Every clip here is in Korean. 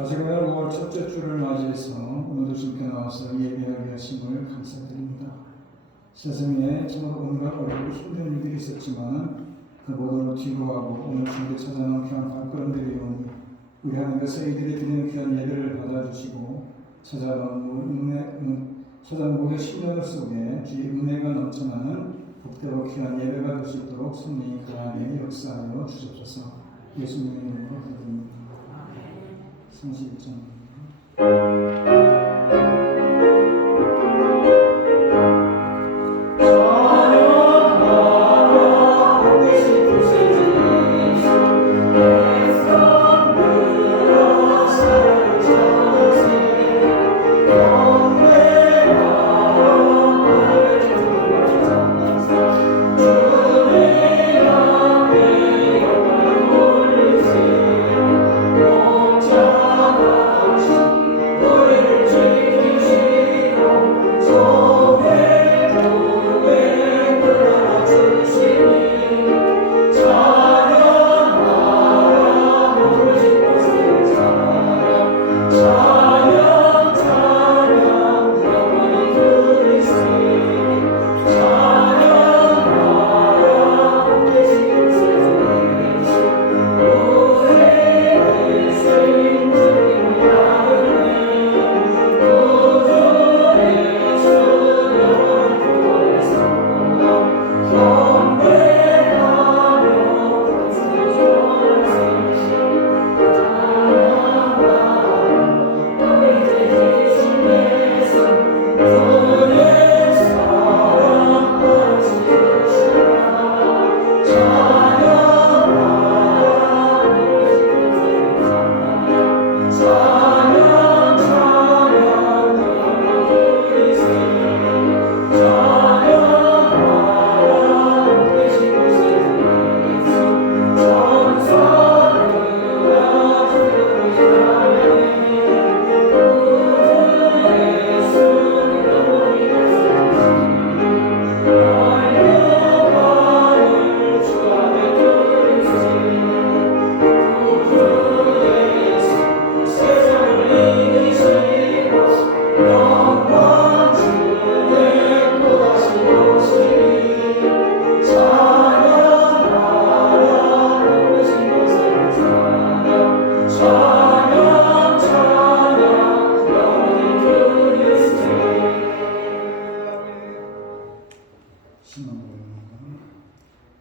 가정의 5월 첫째 주를 맞이해서 오늘도 주께 나와서 예배하게 하심을 감사드립니다. 세상에 정말 온갖 어렵고 힘든 일들이 있었지만 그 모든 뒤로하고 오늘 주께 찾아놓은 귀한 발걸음들이 오니 우리 하나님께서 이들이 드리는 귀한 예배를 받아주시고 찾아놓은 목의 신령 속에 주의 은혜가 넘쳐나는 복되고 귀한 예배가 될 수 있도록 성령이 그 안에 역사하여 주옵소서. 예수님의 이름으로 기도드립니다. 31장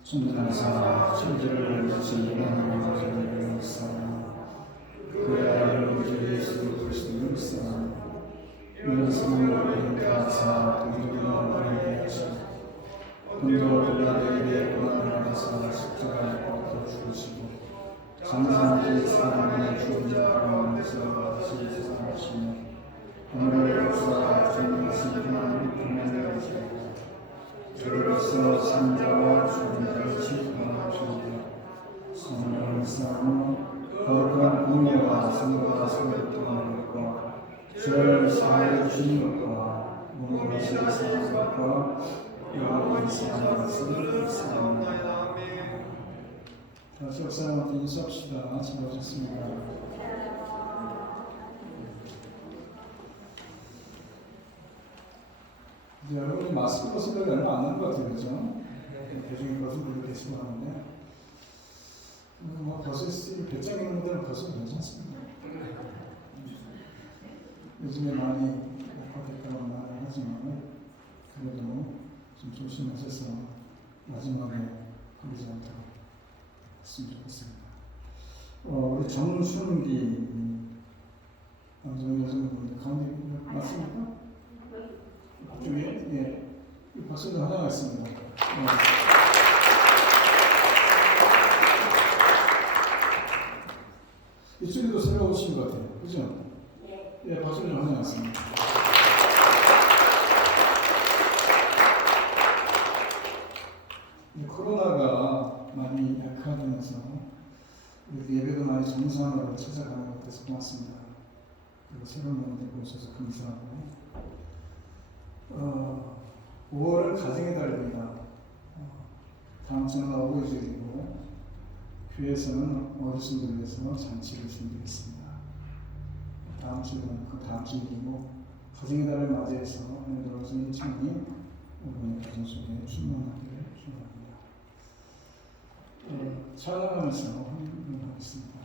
순전하사 천지를 지신 하나님의 역사 그의 아들 우리 예수 그리스도의 역사 이런 성령을 가사 동정을 보내게 하시고 본토 빌라델비아에 고난을 받아서 십자가에 못 죽으시고 장사하신 사람의 죽은 자 가운데서 다시 세상하시며 오늘 역사 전능하신 하나님의 분명을 하시고 저로서 산자와 죽은 자를 심판하시며 성령을 쌓아 거룩한 공예와 성도가 서로 떠나는 것과 죄를 사하여 주시는 것과 몸으로 세상하는 것과 영원히 사는 것을 사랑합니다. 다시 역사한테 인수합시다. 잘하셨습니다. 여러분이 마스크 벗은 지 얼마 안 난 것 같아요, 그죠? 대중이 벗은 분도 계시고 하는데 벗을 배짱 있는 분들은 벗어도 괜찮습니다. 요즘에 많이 약화됐다고 말을 하지만 그래도 좀 조심하셔서 마지막에 걸리지 않도록 했으면 좋겠습니다. 우리 정순기 남성 여성분들 가운데 맞습니까? 앞쪽에 예, 박수도 하나 있습니다. 이쪽에도 새로 오신 것 같아요, 그죠? 예, 박수를 하나 있습니다. 코로나가 많이 약화되면서 예배도 많이 정상으로 찾아가는 것 같아서 고맙습니다. 그리고 새로운 분들 오셔서 감사하고 5월은 가정의 달입니다. 다음 주는 어버이주일이고 교회에서는 어르신들 위해서 잔치를 준비했습니다. 다음 주는 그 다음 주 일이고 가정의 달을 맞이해서 오늘 들어서 일층이 우리의 가정 속에 충만하기를 기도합니다. 찬양하면서 헌금하겠습니다.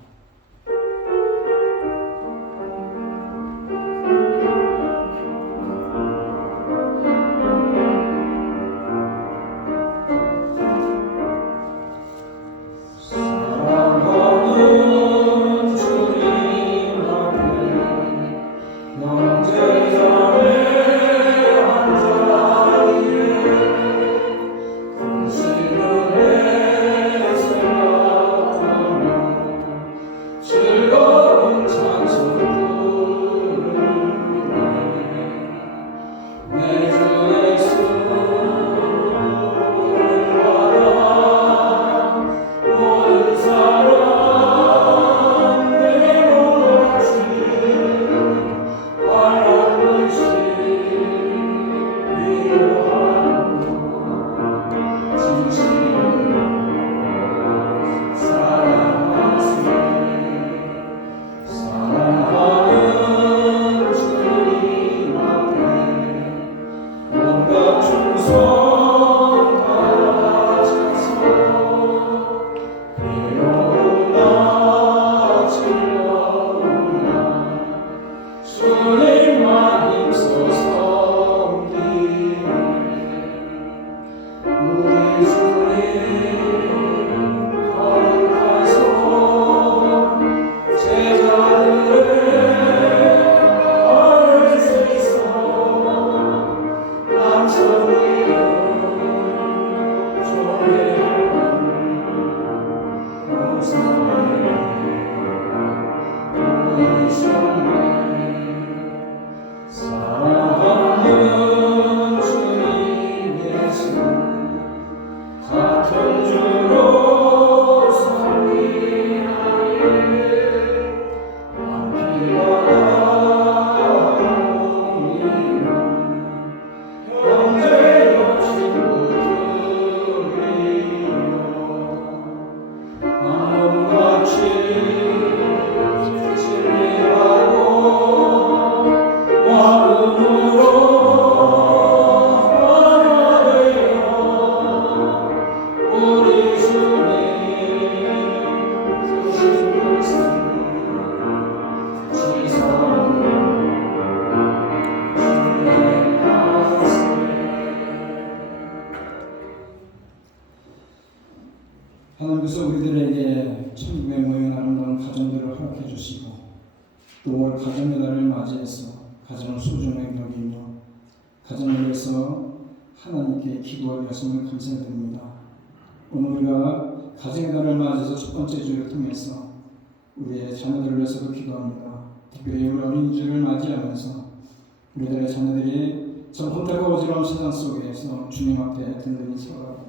하나님께서 우리들에게 천국에 모인 아름다운 가정들을 허락해 주시고 또 올 가정의 달을 맞이해서 가정을 소중하게 여기며 가정을 위해서 하나님께 기도하게 하심을 감사드립니다. 오늘 우리가 가정의 달을 맞이해서 첫 번째 주를 통해서 우리의 자녀들을 위해서도 기도합니다. 특별히 우리 어린이주를 맞이하면서 우리들의 자녀들이 전 혼탁하고 어지러운 세상 속에서 주님 앞에 든든히 서가고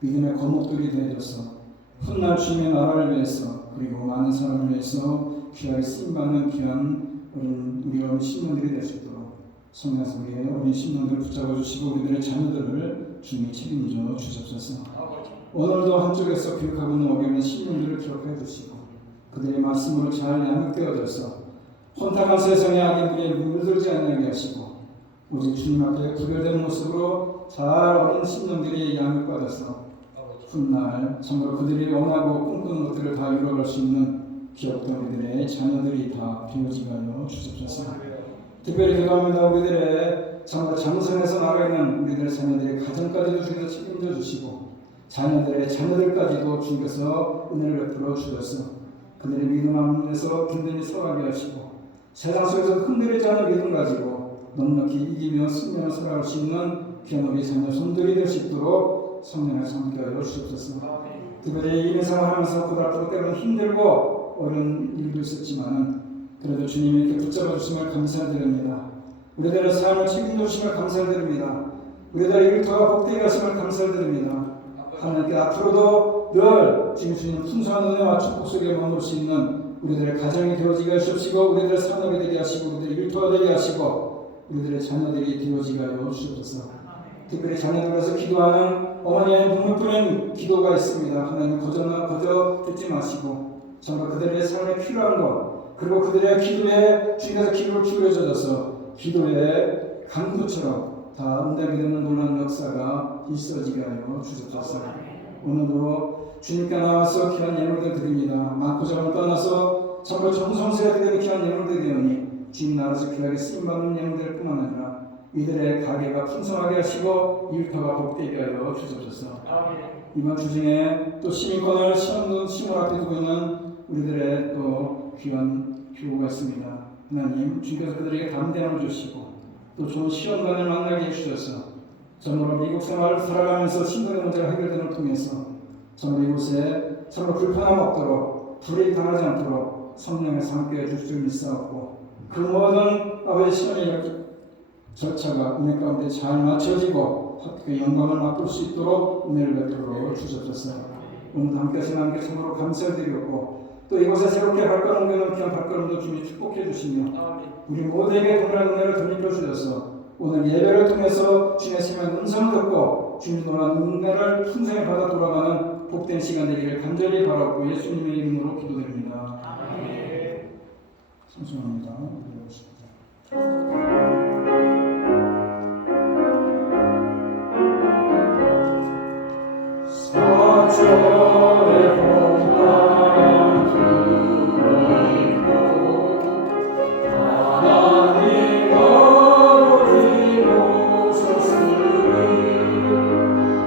믿음의 거목들이 되어져서 훗날 주님의 나라를 위해서 그리고 많은 사람을 위해서 귀하게 쓰임받는 귀한 우리 어린 신령들이 될 수 있도록 성령께서 우리의 어린 신령들을 붙잡아 주시고 우리들의 자녀들을 주님이 책임져 주옵소서. 오늘도 한쪽에서 교육하고 있는 어려운 신령들을 기억해 주시고 그들의 말씀으로 잘 양육되어져서 혼탁한 세상의 악인들이 물들지 않게 하시고 오직 주님 앞에 구별된 모습으로 잘 어린 신령들이 양육받아서 훗날 참으로 그들이 원하고 꿈꾸는 것들을 다 이루어갈 수 있는 기업된 우리들의 자녀들이 다 되어지게 하여 주옵소서. 특별히 기도합니다. 우리들의 참으로 장성에서 나가 있는 우리들의 자녀들의 가정까지도 주께서 책임져 주시고 자녀들의 자녀들까지도 주께서 은혜를 베풀어 주셔서 그들의 믿음 안에서 든든히 서가게 하시고 세상 속에서 흔들리지 않은 믿음 가지고 넉넉히 이기며 승리하며 살아갈 수 있는 귀한 우리 자녀 손들이 될 수 있도록 성령을 함께하여 주옵소서. 특별히 이민 생활하면서 그 앞으로 때로는 힘들고 어려운 일도 있었지만 그래도 주님이 이렇게 붙잡아 주심을 감사드립니다. 우리들의 삶을 책임져 주심을 감사드립니다. 우리들의 일터가 복되게 하심을 감사드립니다. 하나님께 앞으로도 늘 주님 풍성한 은혜와 축복 속에 머물 수 있는 우리들의 가정이 되어지게 하시옵시고 우리들의 산업이 되게 하시고 우리들의 일터가 되게 하시고 우리들의 자녀들이 되어지게 하여 주옵소서. 특별히 자녀들에서 기도하는 어머니의 눈물 뿌린 기도가 있습니다. 하나님 거저 듣지 마시고 정말 그들의 삶에 필요한 것 그리고 그들의 기도에 주님께서 기도를 기울여져서 기도의 강구처럼 다 응답이 되는 놀라운 역사가 있어지게 하여 주셨소서. 오늘도 주님께 나와서 귀한 예물들 드립니다. 많고 적음을 떠나서 전부 정성스레 드리는 귀한 예물들 되오니 주님 나라에서 귀하게 쓰임받는 예물들 뿐만 아니라 이들의 가게가 풍성하게 하시고 일터가 복되게 하여 주옵소서. 이번 주 중에 또 시민권을 시험 앞에 두고 있는 우리들의 또 귀한 교우가 있습니다. 하나님 주께서 그들에게 담대함을 주시고 또 좋은 시험관을 만나게 해주셔서 전으로 미국 생활을 살아가면서 신분의 문제가 해결되는 통해서 전으로 이곳에 서로 불편함 없도록 불이익 당하지 않도록 성령에서 함께해 주실 줄 믿사옵고 그 모든 아버지 시험의 절차가 은혜 가운데 잘 맞춰지고 그 영광을 맛볼 수 있도록 은혜를 베풀어 주셨소서. 오늘도 함께 하신 하나님께 참으로 감사드리고 또 이곳에 새롭게 발걸음 옮겨놓은 귀한 발걸음도 주님이 축복해 주시며 우리 모두에게 동일한 은혜를 덧입혀 주셔서 오늘 예배를 통해서 주님의 생명의 음성을 듣고 주님 놀라운 은혜를 풍성히 받아 돌아가는 복된 시간 되기를 간절히 바라고 예수님의 이름으로 기도드립니다. 찬송합니다. 사절의 복만 들어있고 하나님 어디 오셨으니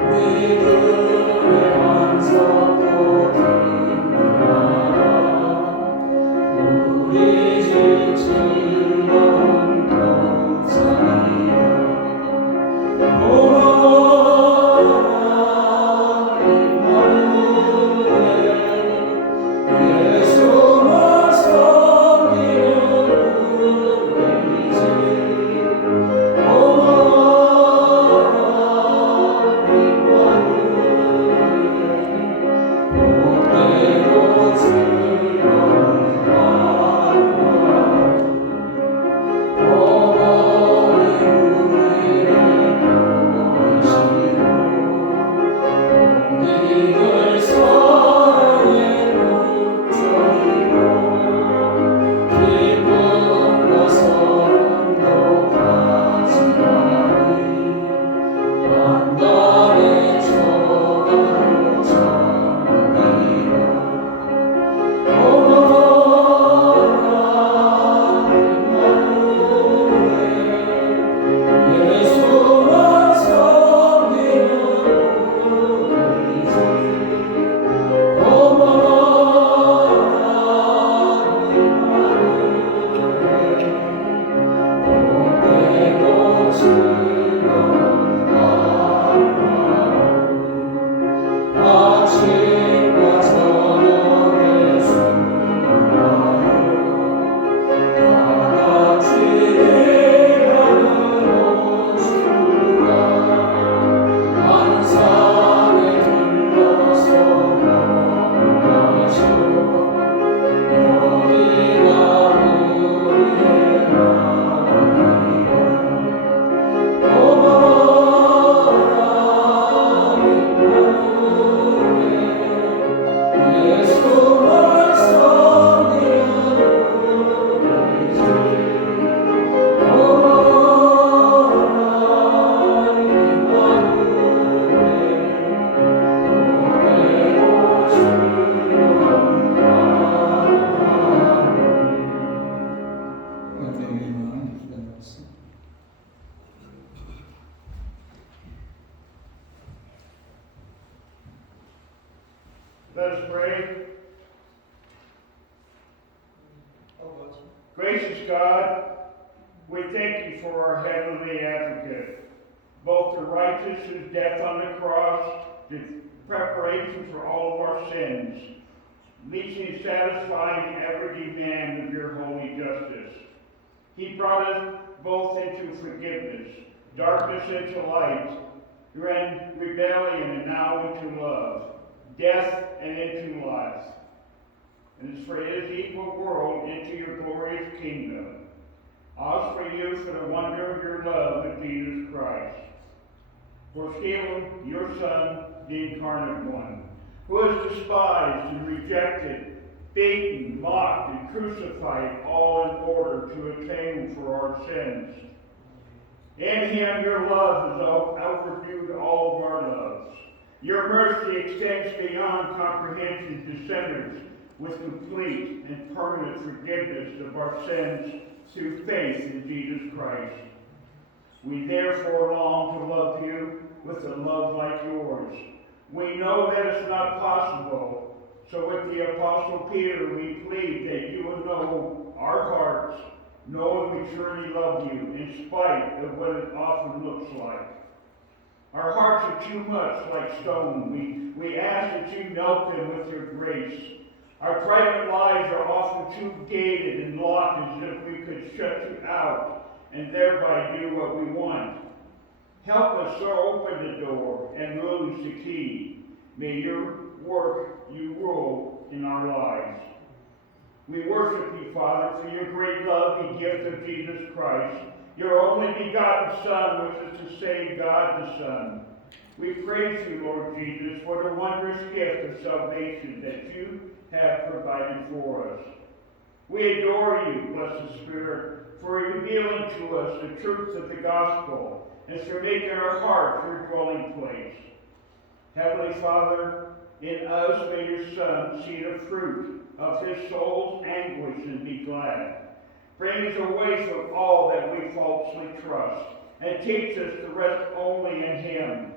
믿음의 반석도 든다 우리 집 즐거운 동산이라 Let us pray. Gracious God, we thank you for our heavenly advocate, both the righteous' death on the cross, the preparation for all of our sins, reaching and satisfying every demand of your holy justice. He brought us both into forgiveness, darkness into light, then rebellion and now into love, death and into life, and is for his equal world into your glorious kingdom. Ask for you for the wonder of your love of Jesus Christ. For still your Son, the incarnate one, who is despised and rejected, beaten, mocked, and crucified, all in order to atone for our sins. In him your love has outreviewed all of our loves. Your mercy extends beyond comprehension to sinners with complete and permanent forgiveness of our sins through faith in Jesus Christ. We therefore long to love you with a love like yours. We know that it's not possible, so with the Apostle Peter we plead that you would know our hearts, knowing we truly love you in spite of what it often looks like. Our hearts are too much like stone. We ask that you melt them with your grace. Our private lives are often too gated and locked as if we could shut you out and thereby do what we want. Help us so open the door and lose the key. May your work, you rule in our lives. We worship you, Father, for your great love and gift of Jesus Christ, your only begotten Son, which is to save God the Son. We praise you, Lord Jesus, for the wondrous gift of salvation that you have provided for us. We adore you, Blessed Spirit, for revealing to us the truths of the gospel and for making our hearts your dwelling place. Heavenly Father, in us may your Son see the fruit of his soul's anguish and be glad. Bring us away from all that we falsely trust and teach us to rest only in him.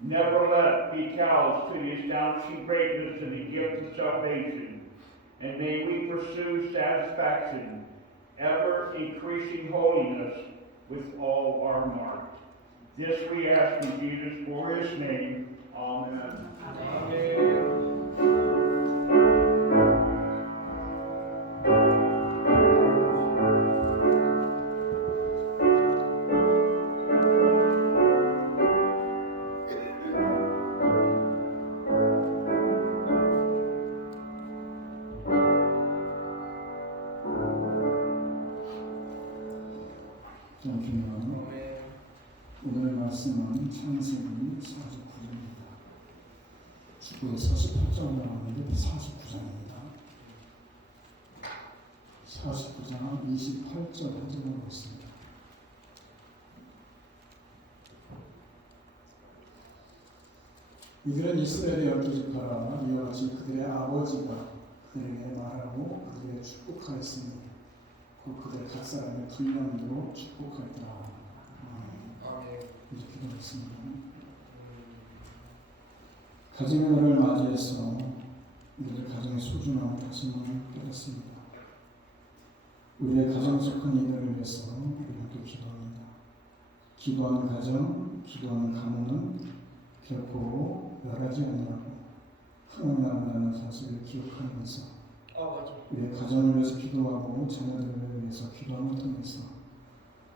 Never let me callous to the astonishing greatness of the gift of salvation, and may we pursue satisfaction, ever increasing holiness with all our might. This we ask in Jesus for his name. Amen. Amen. 오늘 말씀은 창세기 49장입니다. 축구에 48장을 나왔는데 49장입니다. 49장 28절 한 절을 보겠습니다. 이들은 이스라엘의 12지파라 이와 같이 그들의 아버지가 그들에게 말하고 그들에게 축복하였으니 곧 그들 각 사람의 분량대로 축복하였더라. 이렇게 기도했습니다. 가정의 날을 맞이해서 우리의 가정의 소중함을 다시 한번 깨닫습니다. 우리의 가정에 속한 이들을 위해서 우리 함께 기도합니다. 기도하는 가정, 기도하는 가문은 결코 멸하지 아니하고 흥황나무라는 사실을 기억하면서 우리의 가정을 위해서 기도하고 자녀들을 위해서 기도함을 통해서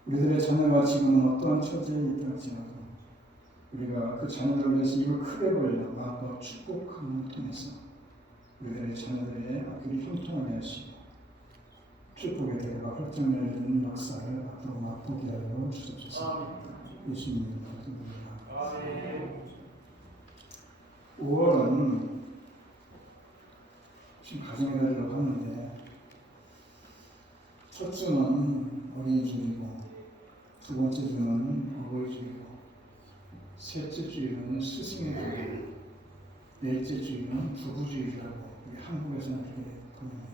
우리들의 자녀가 지금 어떠한 처지에 있다 할지라도 우리가 그 자녀들을 위해서 입을 크게 벌려 마음껏 축복함을 통해서 우리들의 자녀들의 앞길이 형통하게 하시고 축복의 대가 활짝 열리는 역사를 앞으로 맛보게 하여 주옵소서. 예수님 이름으로 기도드립니다. 5월은 지금 가정의 달이라고 하는데 첫 주는 어린이주일이고 두 번째 주는 어버이주일이고 셋째 주일은 스승의 주일, 넷째 주일은 부부주일이라고 우리 한국에서는 그렇게 부릅니다.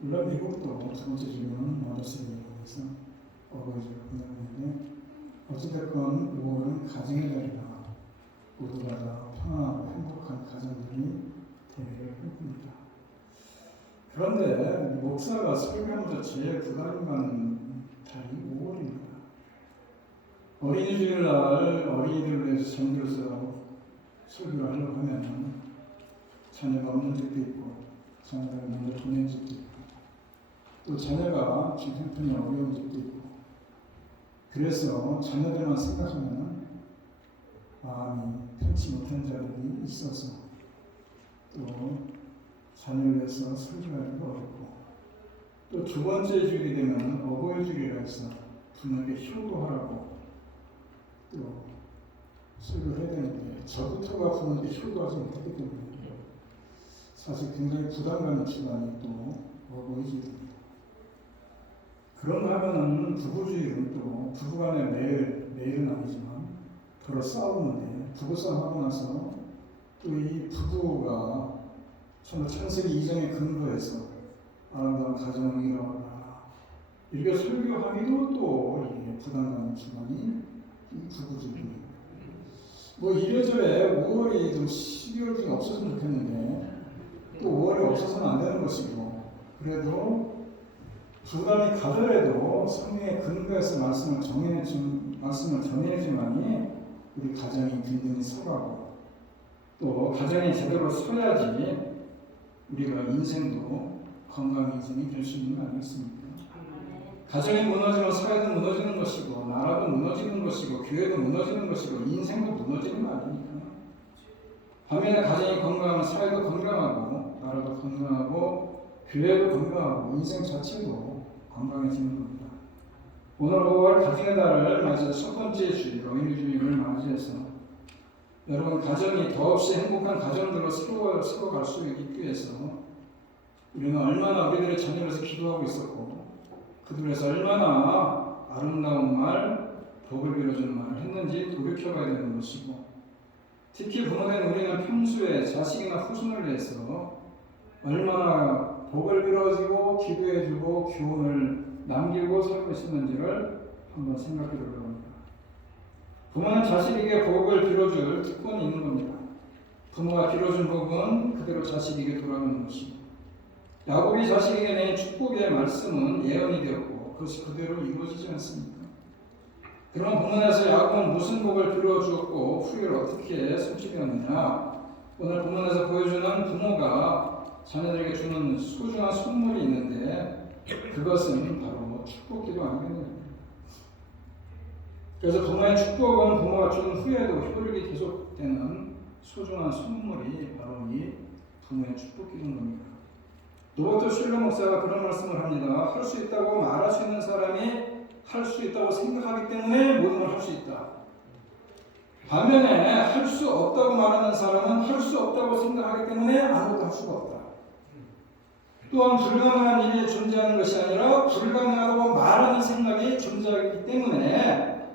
물론 미국도 두 번째 주일은 머더스데이라고 해서 어버이주일을 보내고 있는데 어찌됐건 5월은 가정의 달이라 모두가 다 평안하고 행복한 가정들이 되기를 꿈꿉니다. 그런데 목사가 설교하면서 제일 부담이 가는 달이 5월입니다. 어린이주일 날 어린이들을 위해서 전교서 설교를 하려고 하면 자녀가 없는 집도 있고 자녀를 먼저 보낸 집도 있고 또 자녀가 지금 형편이 어려운 집도 있고 그래서 자녀들만 생각하면 마음이 편치 못한 자들이 있어서 또 자녀를 위해서 설교하기가 어렵고 또 두 번째 주일이 되면 어버이주일이라 해서 부모에게 효도하라고 또 설교를 해야 되는데 저부터가 부모에게 효도하지 못하기 때문에 사실 굉장히 부담감이 주관이 또 보이게 됩니다. 그런가 하면은 부부주의는 또 부부간의 매일은 아니지만 서로 싸우는데 부부싸움 하고 나서 또 이 부부가 전부 창세기 2장의 근거에서 아름다운 가정을 이루어라 이렇게 설교하기도 또 이게 부담감이 주관이 부부주의입니다. 뭐 이래저래 5월이 좀 12월 중에 없었으면 좋겠는데 또 5월이 없어서는 안 되는 것이고 그래도 부담이 가더라도 성경의 근거에서 말씀을 전해야지만이 우리 가정이 든든히 서가고 또 가정이 제대로 서야지 우리가 인생도 건강한 인생이 될 수 있는 거 아니겠습니까? 가정이 무너지면 사회도 무너지는 것이고 나라도 무너지는 것이고 교회도 무너지는 것이고 인생도 무너지는 거 아닙니까? 반면에 가정이 건강하면 사회도 건강하고 나라도 건강하고 교회도 건강하고 인생 자체도 건강해지는 겁니다. 오늘 5월 가정의 달을 맞이해서 첫 번째 주일 어린이주일을 맞이해서 여러분 가정이 더없이 행복한 가정들로 세워갈 수 있기 위해서 우리는 얼마나 우리들의 자녀로서 기도하고 있었고 그들에서 얼마나 아름다운 말, 복을 빌어주는 말을 했는지 돌이켜봐야 되는 것이고 특히 부모된 우리는 평소에 자식이나 후손을 위해서 얼마나 복을 빌어주고 기도해주고 교훈을 남기고 살고 있었는지를 한번 생각해 보려고 합니다. 부모는 자식에게 복을 빌어줄 특권이 있는 겁니다. 부모가 빌어준 복은 그대로 자식에게 돌아가는 것이고 야곱이 자식에게 낸 축복의 말씀은 예언이 되었고 그것이 그대로 이루어지지 않습니까? 그러면 본문에서 야곱은 무슨 복을 빌어주었고 후회를 어떻게 성취되었느냐? 오늘 본문에서 보여주는 부모가 자녀들에게 주는 소중한 선물이 있는데 그것은 바로 축복기도 아니겠느냐. 그래서 부모의 축복은 부모가 주는 후에도 효력이 계속되는 소중한 선물이 바로 이 부모의 축복기도인 겁니다. 로버트 슐러 목사가 그런 말씀을 합니다. 할 수 있다고 말할 수 있는 사람이 할 수 있다고 생각하기 때문에 모든 걸 할 수 있다. 반면에 할 수 없다고 말하는 사람은 할 수 없다고 생각하기 때문에 아무것도 할 수가 없다. 또한 불가능한 일이 존재하는 것이 아니라 불가능하다고 말하는 생각이 존재하기 때문에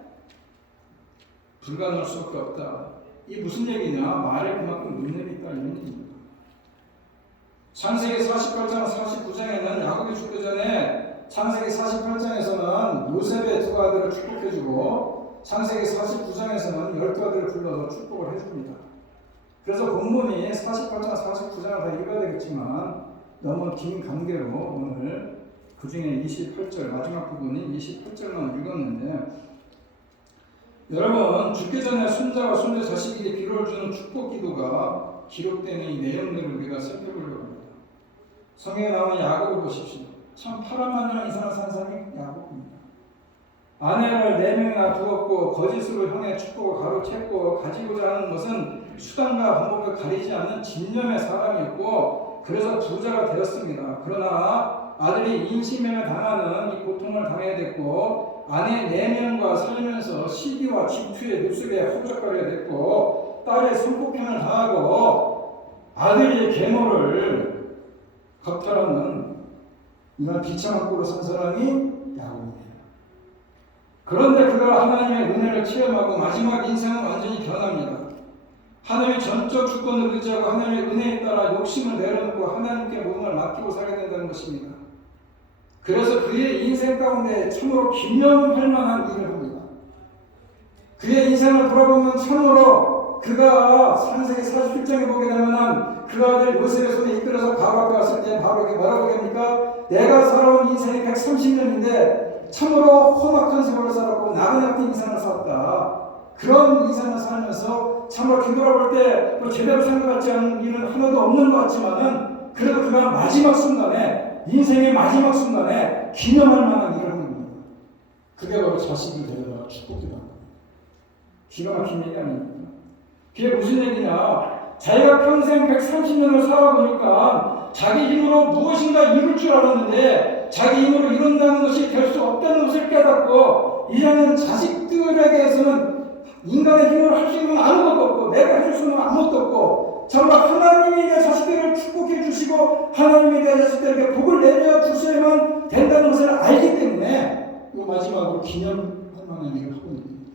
불가능할 수밖에 없다. 이게 무슨 얘기냐? 말에 그만큼 능력이 있다 이런 얘기입니다. 창세기 48장 49장에는 야곱이 죽기 전에 창세기 48장에서는 요셉의 두 아들을 축복해주고 창세기 49장에서는 12아들을 불러서 축복을 해줍니다. 그래서 본문이 48장 49장을 다 읽어야 되겠지만 너무 긴 관계로 오늘 그 중에 28절 마지막 부분인 28절만 읽었는데 여러분 죽기 전에 손자와 손자 자식에게 비료를 주는 축복 기도가 기록되는 이 내용들을 우리가 살펴보려고 합니다. 성경에 나오는 야곱을 보십시오. 참 파란마냥 이상한 산 사람이 야곱입니다. 아내를 4명이나 두었고 거짓으로 형의 축복을 가로챘고 가지고자 하는 것은 수단과 방법을 가리지 않는 진념의 사람이었고 그래서 부자가 되었습니다. 그러나 아들이 인신매매 당하는 이 고통을 당해야 됐고 아내 4명과 살면서 시기와 질투의 늪속에 허우적거려야 됐고 딸의 성폭행을 당하고 아들이 계모를 겁탈하는 이런 비참한 꼴을 산 사람이 야곱입니다. 그런데 그가 하나님의 은혜를 체험하고 마지막 인생은 완전히 변합니다. 하나님의 전적 주권을 의지하고 하나님의 은혜에 따라 욕심을 내려놓고 하나님께 모든 걸 맡기고 살게 된다는 것입니다. 그래서 그의 인생 가운데 참으로 기념할 만한 일을 합니다. 그의 인생을 돌아보면 참으로 그가 창세기 47장에 보게 되면 그 아들 요셉의 손에 이끌어서 바로 앞에 왔을 때 바로에게 뭐라고 합니까? 내가 살아온 인생이 130년인데 참으로 험악한 세월을 살았고 나그네 같은 인생을 살았다. 그런 인생을 살면서 참으로 뒤돌아볼 때 뭐 제대로 생각하지 않은 일은 하나도 없는 것 같지만은 그래도 그가 마지막 순간에 인생의 마지막 순간에 기념할 만한 일을 하는 겁니다. 그게 바로 자식을 데려다가 축복기도 합니다. 기가 막힌 얘기 아닙니까? 그게 무슨 얘기냐? 자기가 평생 130년을 살아보니까 자기 힘으로 무엇인가 이룰 줄 알았는데 자기 힘으로 이룬다는 것이 될 수 없다는 것을 깨닫고 이제는 자식들에게서는 인간의 힘으로 할 수 있는 건 아무것도 없고 내가 해줄 수 있는 건 아무것도 없고 정말 하나님이 내 자식들을 축복해 주시고 하나님이 내 자식들에게 복을 내려 주셔야만 된다는 것을 알기 때문에 이 마지막으로 기념할 만한 일을 하고 있는 겁니다.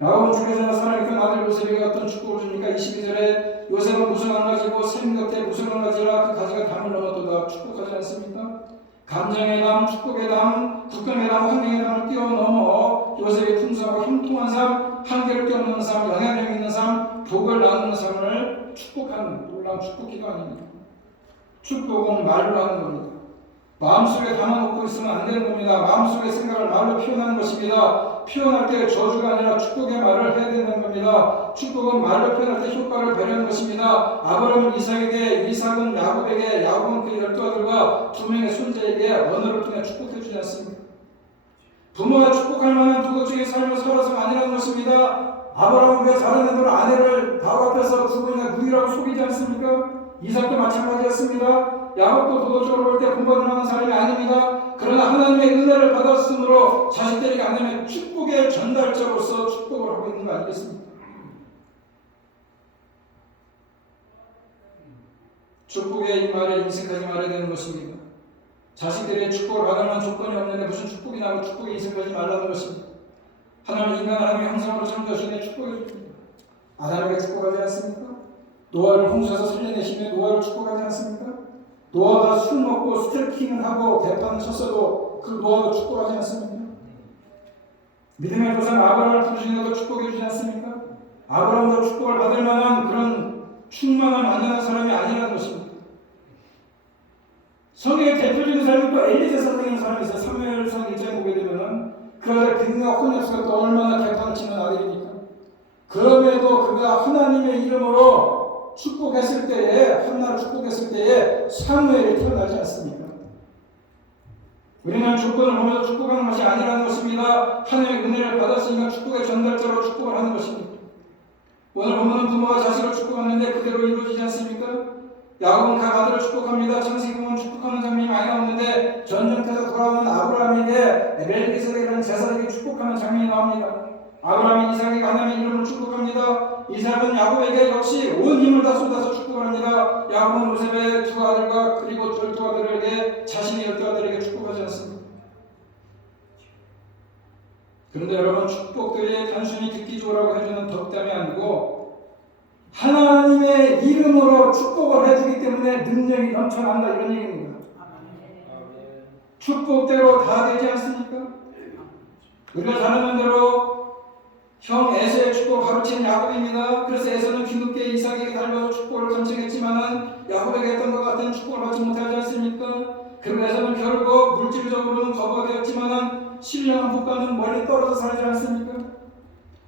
야곱은 죽기 전에 사랑했던 아들 요셉에게 어떤 축복을 주니까 22절에 요셉은 무성한 가지고 샘 곁에 무성한 가지라 그 가지가 담을 넘었도다 축복하지 않습니까? 감정의 담, 축복의 담, 국경의 담, 환경의 담을 뛰어넘어 요셉이 풍성하고 형통한 삶, 한계를 뛰어넘는 삶, 영향력 있는 삶, 복을 나누는 삶을 축복하는 놀라운 축복기도 아닙니다. 축복은 말로 하는 겁니다. 마음속에 담아놓고 있으면 안 되는 겁니다. 마음속의 생각을 말로 표현하는 것입니다. 표현할 때 저주가 아니라 축복의 말을 해야 되는 겁니다. 축복은 말로 표현할 때 효과를 발휘하는 것입니다. 아브라함은 이삭에게, 이삭은 야곱에게, 야곱은 그 12아들과 2명의 손자에게 언어를 통해 축복해 주지 않습니다. 부모가 축복할 만한 도덕적인 삶을 살아서가 아니라는 것입니다. 아브라함은 왜 다른 애들 아내를 바로 앞에서 두 분이나 누이라고 속이지 않습니까? 이삭도 마찬가지였습니다. 야곱도 도덕적으로 볼 때 본받을 만한 사람이 아닙니다. 그러나 하나님의 은혜를 받았으므로 자식들에게 하나님의 축복의 전달자로서 축복을 하고 있는 거 아니겠습니까? 축복의 이 말에 인색하지 말아야 되는 것입니다. 자식들의 축복을 받을 만한 조건이 없는데 무슨 축복이 나고 축복에 인색하지 말라는 것입니다. 하나님은 인간을 하나님의 형상으로 창조하시니 축복해 줍니다. 아담에게 축복하지 않습니까? 노아를 홍수에서 살려내시며 노아를 축복하지 않습니까? 노아가 술 먹고 스트레킹을 하고 대판을 쳤어도 그 노아도 축복하지 않습니까? 믿음의 조상 아브라함을 부르시는데도 축복해 주지 않습니까? 아브라함도 축복을 받을 만한 그런 충만한 완전한 사람이 아니라는 것입니다. 성경의 대표적인 사람이 또 엘리제 선생이라는 사람이 있어요. 사무엘상 1장에 보게 되면은 그 아들 빅리와 혼역수가 또 얼마나 개판을 치는 아들입니까? 그럼에도 그가 하나님의 이름으로 축복했을 때에, 한나를 축복했을 때에 사무엘이 태어나지 않습니까? 우리는 조건을 보면서 축복하는 것이 아니라는 것입니다. 하나님의 은혜를 받았으니까 축복의 전달자로 축복을 하는 것입니다. 오늘 보면 부모가 자식을 축복하는데 그대로 이루어지지 않습니까? 야곱은 각 아들을 축복합니다. 창세기 보면 축복하는 장면이 많이 나오는데 전쟁터에서 돌아오는 아브라함에게 멜기세덱이라는 제사장이 축복하는 장면이 나옵니다. 아브라함이 이삭에게 하나님의 이름으로 축복합니다. 이삭은 야곱에게 역시 온 힘을 다 쏟아서 축복을 합니다. 야곱은 요셉의 2아들과 그리고 12아들에게 자신의 12아들에게 축복하지 않습니다. 그런데 여러분, 축복들이 단순히 듣기 좋으라고 해주는 덕담이 아니고 하나님의 이름으로 축복을 해주기 때문에 능력이 넘쳐난다, 이런 얘기입니다. 축복대로 다 되지 않습니까? 우리가 잘 아는 대로 형 에서의 축복을 가로챈 야곱입니다. 그래서 에서는 뒤늦게 이삭에게 달려서 축복을 간청했지만은 야곱에게 했던 것 같은 축복을 받지 못하지 않습니까? 그리고 에서는 결국 물질적으로는 거부가 되었지만은 신령한 복과는 멀리 떨어져 살지 않습니까?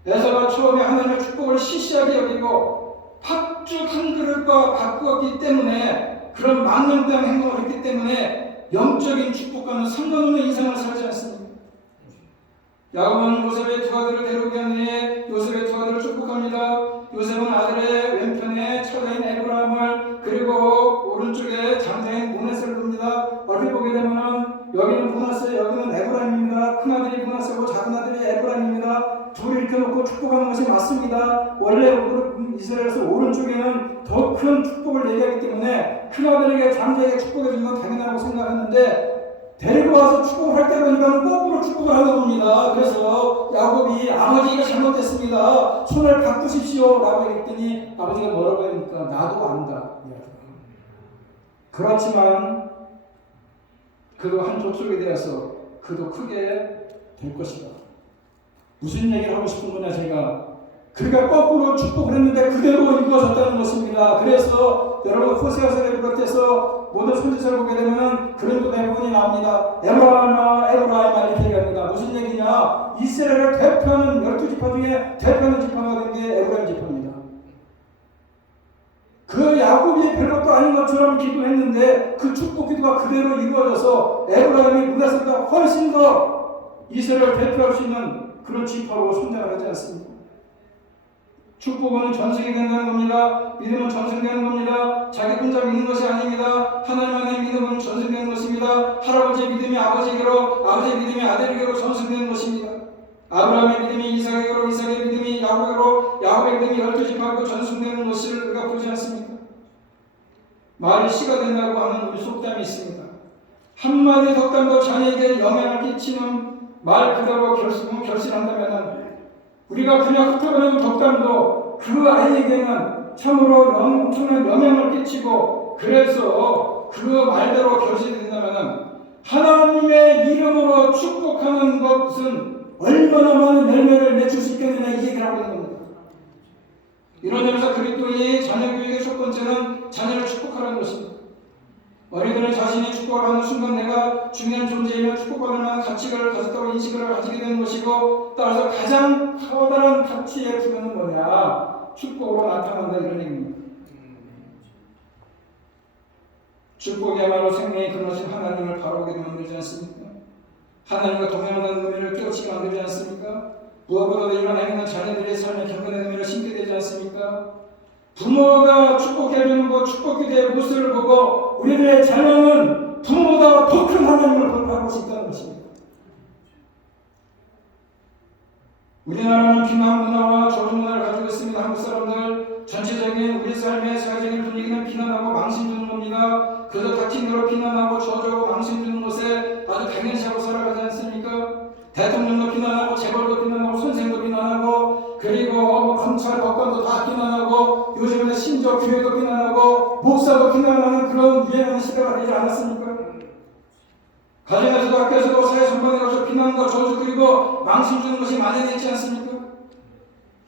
에서가 처음에 하나님의 축복을 시시하게 여기고 팥죽 한 그릇과 바꾸었기 때문에, 그런 망령된 행동을 했기 때문에 영적인 축복과는 상관없는 인생을 살지 않습니까? 야곱은 요셉의 2아들을 데려오기 위해 요셉의 2아들을 축복합니다. 요셉은 아들의 왼편에 처자인 에브라임을, 그리고 오른쪽에 장자인 모네스를 둡니다. 얼핏 보게 되면은 여기는 모네스, 여기는 에브라임입니다. 큰 아들이 모네스고 작은 아들이 에브라임입니다. 둘이 이렇게 놓고 축복하는 것이 맞습니다. 원래 이스라엘에서 오른쪽에는 더 큰 축복을 얘기하기 때문에 큰 아들에게 장자에게 축복해 주는 건 당연하다고 생각했는데, 데리고 와서 축복을 할 때 보니까 거꾸로 축복을 하는 겁니다. 그래서 야곱이 아버지가 잘못됐습니다. 손을 바꾸십시오 라고 했더니 아버지가 뭐라고 하니까 나도 안다. 그렇지만 그도 한 족속에 대해서 그도 크게 될 것이다. 무슨 얘기를 하고 싶은 거냐, 제가. 그러니까 거꾸로 축복을 했는데 그대로 이루어졌다는 것입니다. 그래서 여러분 호세아서를 비롯해서 모든 선지서를 보게 되면 그런 또 대부분이 나옵니다. 에브라임아 이렇게 얘기합니다. 무슨 얘기냐? 이스라엘을 대표하는 12지파 중에 대표하는 지파가 된 게 에브라임 지파입니다. 그 야곱이 별것도 아닌 것처럼 기도했는데 그 축복 기도가 그대로 이루어져서 에브라임이 문화세보다 훨씬 더 이스라엘을 대표할 수 있는 그런 지파로 성장을 하지 않습니까? 축복은 전승이 된다는 겁니다. 믿음은 전승되는 겁니다. 자기 혼자 믿는 것이 아닙니다. 하나님 안에 믿음은 전승되는 것입니다. 할아버지의 믿음이 아버지에게로, 아버지의 믿음이 아들에게로 전승되는 것입니다. 아브라함의 믿음이 이삭에게로, 이삭의 믿음이 야곱에게로, 야곱의 믿음이 12지파로 전승되는 것을 우리가 보지 않습니까? 말이 씨가 된다고 하는 우리 속담이 있습니다. 한마디 덕담도 자녀에게 영향을 끼치는 말 그대로 결실한다면 우리가 그냥 흩어버리는 덕담도 그 아이에게는 참으로 엄청난 영향을 끼치고 그래서 그 말대로 결실이 된다면 하나님의 이름으로 축복하는 것은 얼마나 많은 열매를 맺을 수 있겠느냐 이 얘기를 하고 있는 겁니다. 이런 점에서 그리스도의 자녀 교육의 첫 번째는 자녀를 축복하라는 것입니다. 어린이들은 자신이 축복을 하는 순간 내가 중요한 존재이며 축복받을 만한 가치를 가졌다고 인식을 가지게 되는 것이고 따라서 가장 커다란 가치의 부분은 뭐냐? 축복으로 나타난다 이런 얘기입니다. 축복이야말로 생명의 근원이신 하나님을 바라보게 만들지 않습니까? 하나님과 동행하는 의미를 깨우치게 만들지 않습니까? 무엇보다도 이런 행위는 자녀들의 삶에 경건의 의미를 심게 되지 않습니까? 부모가 축복해주는 것, 축복기도의 모습을 보고 우리들의 자녀는 부모보다 더 큰 하나님을 바라볼 수 있다는 것입니다. 우리나라는 비난 문화와 조롱 문화를 가지고 있습니다. 한국 사람들 전체적인 우리 삶의 사회적인 분위기는 비난하고 망신 주는 겁니다. 그저 닥친 대로 비난하고 저주하고 망신 주는 것에 아주 당연시하고 살아가지 않습니까? 대통령도 비난하고 재벌도 비난하고 선생도 비난하고 그리고 검찰 법관도 다 비난하고 요즘에는 심지어 교회도 비난하고 목사도 비난하는 그런 유행하는 시대가 되지 않았습니까? 가정에서도 학교에서도 사회 전반에 가서 비난과 저주 그리고 망신 주는 것이 만연했지 않습니까?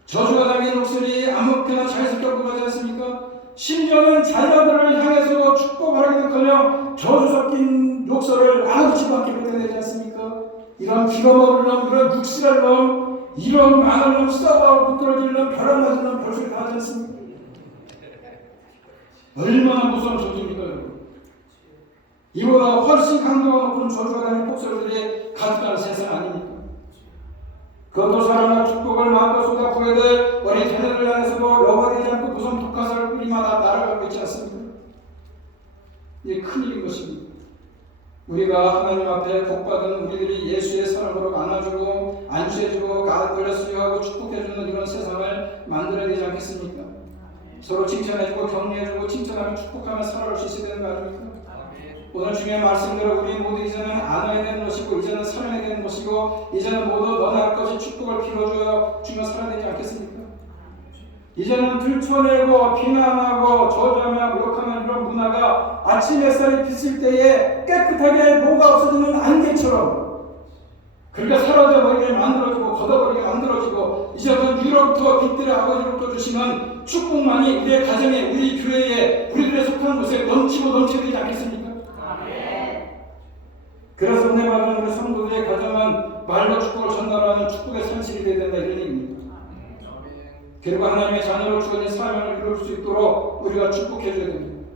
저주가 담긴 목소리 아무렇게나 자연스럽게 하지 않습니까? 심지어는 자녀들을 향해서 축복을 하기는커녕 저주 섞인 욕설을 아무렇지도 않게 뱉어내지 않습니까? 이런 기가 막을 놈, 이런 육실할 놈, 이런 많은 놈, 싸우고 부끄러질 놈, 벼락 맞은 놈, 별소리 다 하지 않습니까? 얼마나 무서운 저주입니까, 여러분? 이보다 훨씬 강도가 높은 저주가 담긴 폭설들이 가득한 세상 아닙니까? 그것도 사랑과 축복을 마음껏 쏟아부어야 될 어린 자녀를 향해서도 여과되지 않고 무서운 독가사를 뿌리마다 날아가고 있지 않습니까? 이게 큰일인 것입니다. 우리가 하나님 앞에 복받은 우리들이 예수의 사랑으로 안아주고 안수해주고 가을을 수여하고 축복해주는 이런 세상을 만들어야 되지 않겠습니까? 서로 칭찬해주고 격려해주고 칭찬하며 축복하며 살아갈 수 있어야 되는 거 아닙니까? 오늘 중요한 말씀대로 우리 모두 이제는 안아야 되는 것이고 이제는 사랑해야 되는 것이고 이제는 모두 너나 할 것이 축복을 빌어주며 살아야 되지 않겠습니까? 이제는 들춰내고 비난하고 저주하며 욕하는 이런 문화가 아침 햇살이 비칠 때에 깨끗하게 녹아 없어지는 안개처럼 그렇게 사라져버리게 만들어지고 걷어버리게 만들어지고 이제는 유로부터 빛들의 아버지로부터 주시는 축복만이 우리의 가정에 우리 교회에 우리들의 속한 곳에 넘치고 넘쳐야 되지 않겠습니까? 그래서 은혜 받은 우리 성도들의 가정은 말로 축복을 전달하는 축복의 산실이 되어야 된다 이런 얘기입니다. 그리고 하나님의 자녀로 주어진 사명을 이룰 수 있도록 우리가 축복해줘야 됩니다.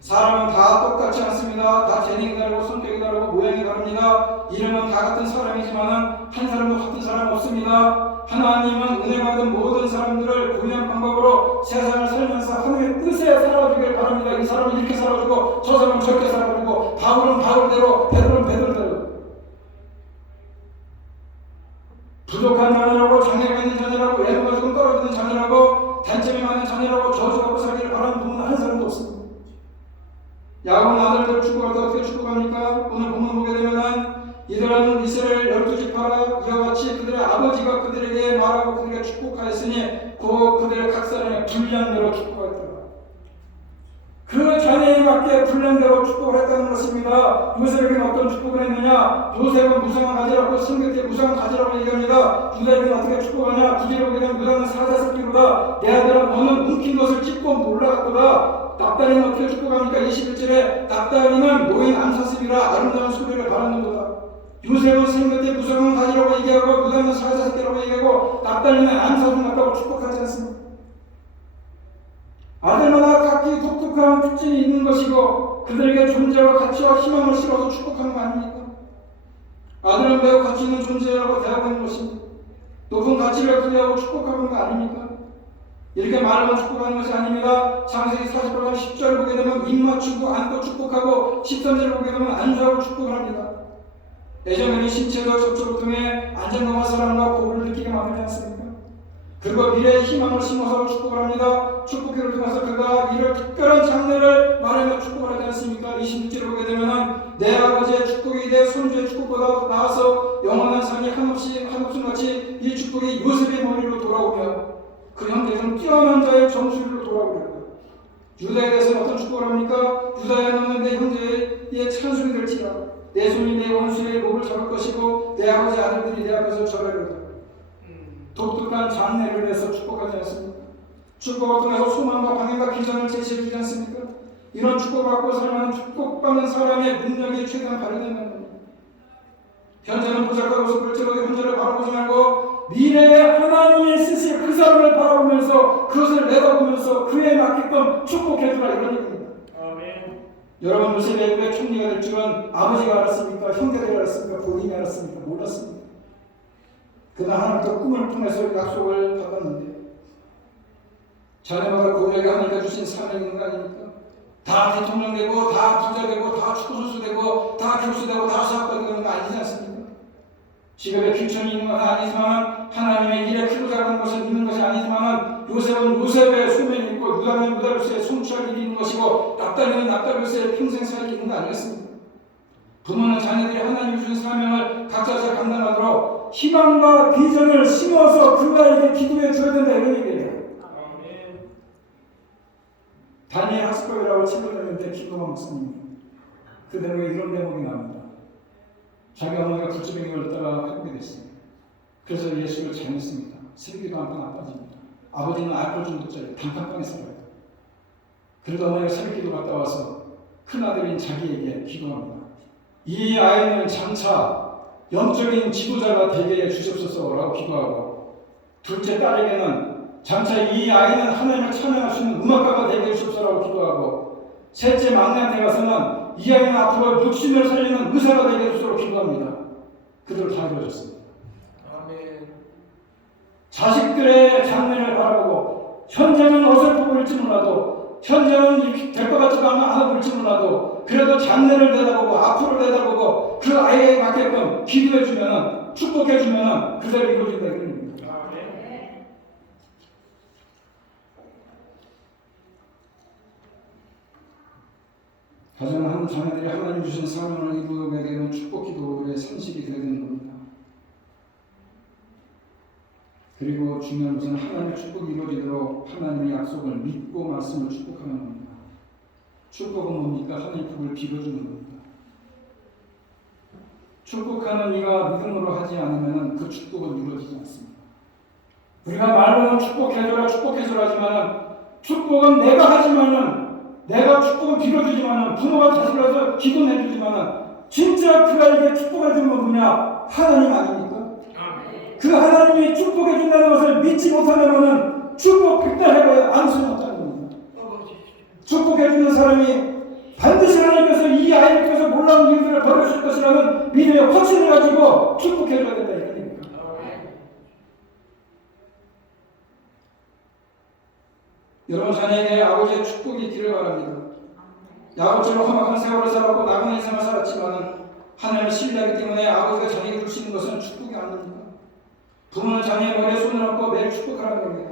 사람은 다 똑같지 않습니다. 다 재능이 다르고 성격이 다르고 모양이 다릅니다. 이름은 다 같은 사람이지만 한 사람도 같은 사람 없습니다. 하나님은 은혜 받은 모든 사람들을 고유한 방법으로 세상을 살면서 하나님의 뜻에 살아주길 바랍니다. 이 사람은 이렇게 살아주고 저 사람은 저렇게 살아주고 바울은 바울대로 베드로는 베드로대로 부족한 자녀라고 장애가 있는 자녀라고 외모가 조금 떨어지는 자녀라고 단점이 많은 자녀라고 저주하고 살기를 바라는 부모는 한 사람도 없습니다. 야곱은 아들들을 축복할 때 어떻게 축복합니까? 오늘 본문 보게 되면 이들은 이스라엘 12지파라 이와 같이 그들의 아버지가 그들에게 말하고 그들에게 축복하였으니 그들의 각 사람의 분량대로 축복하였더라. 그 자녀에 맞게 분량대로 축복을 했다는 것입니다. 요셉에게는 어떤 축복을 했느냐? 요셉은 무성한 가지라고 성경에 무성한 가지라고 얘기합니다. 유다에게는 어떻게 축복하냐? 구제로 보게 되면 유다는 사자새끼로다. 내 아들아 너는 움킨 것을 짚고 몰라갔도다. 납달이는 어떻게 축복합니까? 21절에 납달이는 노인 암사슴이라 아름다운 소리를 바라는도다. 요셉은 생각때 무성한 가지라고 얘기하고 유다는 사자새끼라고 얘기하고 납달이는 암사슴 같다고 축복하지 않습니다. 아들마다 각기 독특한 특징이 있는 것이고 그들에게 존재와 가치와 희망을 실어서 축복하는 거 아닙니까? 아들은 매우 가치 있는 존재라고 대하는 것입니다. 높은 가치를 부여하고 축복하는 거 아닙니까? 이렇게 말만 축복하는 것이 아닙니다. 창세기 48장 10절 보게 되면 입 맞추고 안고 축복하고 13절 보게 되면 안수하고 축복을 합니다. 애정의 신체적 접촉을 통해 안정감과 사랑과 보호를 느끼게 만들지 않습니까? 그리고 미래의 희망을 심어서 축복을 합니다. 축복기를 통해서 그가 이를 특별한 장래를 말하며 축복을 하지 않습니까? 26절을 보게 되면은 내 아버지의 축복이 내 손주의 축복보다 나아서 영원한 삶이 한없음같이 이 축복이 요셉의 머리로 돌아오며 그 형제는 뛰어난 자의 정수리로 돌아오리라. 유다에 대해서는 어떤 축복을 합니까? 유다에 너는 내 형제의 찬송이 될지라. 내 손이 내 원수의 목을 잡을 것이고 내 아버지 아들들이 내 앞에서 절하리로다. 독특한 장래를 위해서 축복하지 않습니까? 축복을 통해서 소망과 방향과 비전을 제시해 주지 않습니까? 이런 축복을 받고 살아가는 축복받는 사람의 능력이 최대한 발휘된다는 겁니다. 현재는 보잘것없어 볼지라도 현재를 바라보지 말고 미래에 하나님이 쓰실 그 사람을 바라보면서 그것을 내다보면서 그에 맞게끔 축복해주라 이런 얘기입니다. 아멘. 여러분 요셉이 애굽의 총리가 될 줄은 아버지가 알았습니까? 형제들이 알았습니까? 본인이 알았습니까? 몰랐습니다. 그러나 하나님께 꿈을 통해서 약속을 받았는데 자녀마다 고백에 하나님께 주신 사명이 있는 거 아닙니까? 다 대통령 되고 다 부자 되고 다 축구선수 되고 다 교수 되고 다 사업가 되는 거 아니지 않습니까? 직업에 귀천이 있는 건 아니지만 하나님의 일에 크고 작은 것을 믿는 것이 아니지만 요셉은 요셉의 소명이 있고 유다는 유다로서의 성취할 일이 있는 것이고 납달리는 납달로서의 평생 살 일이 있는 거 아니겠습니까? 부모는 자녀들이 하나님이 주신 사명을 각자 잘 감당하도록 희망과 비전을 심어서 그가에게 기도해 줘야 된다 이런 얘기예요. 다니엘 학습법이라고 책을 김동환 목사님이 그 대목에 이런 대목이 나옵니다. 자기 어머니가 불치병에 걸렸다가 회복이 됐어요. 그래서 예수를 잘 믿습니다. 새벽에도 한 번 안 빠집니다. 아버지는 알코올 중독자예요. 단칸방에 살아요. 그래도 어머니가 새벽기도 갔다 와서 큰아들인 자기에게 기도합니다. 이 아이는 장차 영적인 지도자가 되게 해주시옵소서라고 기도하고 둘째 딸에게는 장차 이 아이는 하나님을 찬양할 수 있는 음악가가 되게 해주시옵소서라고 기도하고 셋째 막내한테 가서는 이 아이는 앞으로 육신을 살리는 의사가 되게 해주시도록 기도합니다. 그대로 다 이루어졌습니다. 아멘. 자식들의 장래를 바라보고 현재는 어설퍼 보일지 몰라도 현재는 될 것 같지도 않아 보일지 몰라도 그래도 장래를 내다보고 앞으로 내다보고 그 아이에 맞게끔 기도해주면 축복해주면 그대로 이루어진다 이런 얘기입니다. 아멘. 가정하는 자녀들이 하나님 주신 사명을 이루게 되는 축복 기도의 산식이 되어야 되는 겁니다. 그리고 중요한 것은 하나님의 축복이 이루어지도록 하나님의 약속을 믿고 말씀을 축복하는 겁니다. 축복은 뭡니까? 하나님의 복을 빌어주는 겁니다. 축복하는 이가 믿음으로 하지 않으면 그 축복은 이루어지지 않습니다. 우리가 말로는 축복해줘라 축복해줘라 하지만 축복은 내가 하지만은 내가 축복을 빌어주지만은 부모가 자식으로서 기도는 해주지만은 진짜 그 아이에게 축복해주는 건 뭐냐? 하나님 아닙니까? 그 하나님이 축복해준다는 것을 믿지 못하면은 축복 백달해봐야 아무 소용 없다는 겁니다. 축복해주는 사람이 반드시 하나님께서 이 아이를 통해서 놀라운 일들을 벌여줄 것이라는 믿음의 확신을 가지고 축복해줘야 된다 이런 얘기입니다. 여러분 자녀에게 아버지의 축복이 있기를 바랍니다. 야곱처럼 험악한 세월을 살았고 나그네 인생을 살았지만 하나님을 신뢰하기 때문에 아버지가 자녀에게 줄 수 있는 것은 축복이 아닙니다. 부모는 자녀의 머리에 손을 얹고 매일 축복하라는 겁니다.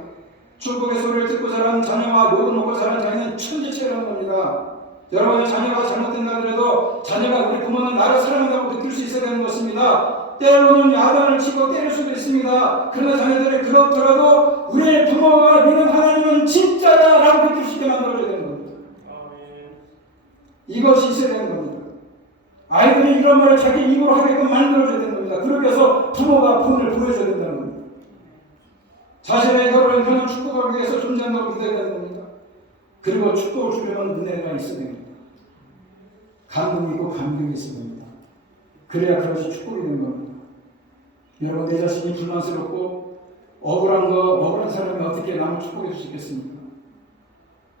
축복의 소리를 듣고 자란 자녀와 욕을 먹고 자란 자녀는 천지차이라는 겁니다. 여러분의 자녀가 잘못된다 하더라도 자녀가 우리 부모는 나를 사랑한다고 느낄 수 있어야 되는 것입니다. 때로는 야단을 치고 때릴 수도 있습니다. 그러나 자녀들이 그렇더라도 우리의 부모가 믿는 하나님은 진짜야 라고 느낄 수 있게 만들어줘야 되는 겁니다. 이것이 있어야 되는 겁니다. 아이들이 이런 말을 자기 입으로 하게끔 만들어줘야 되는 겁니다. 그렇게 해서 부모가 본을 보여줘야 된다는 겁니다. 자신의 결혼은 그는 축복하기 위해서 존재한다고 믿어야 되는 겁니다. 그리고 축복을 주려면 은혜가 있어야 됩니다. 감동이 있고 감격이 있어야 됩니다. 그래야 그것이 축복이 되는 겁니다. 여러분 내 자신이 불만스럽고 억울한 사람이 어떻게 남을 축복해 줄 수 있겠습니까?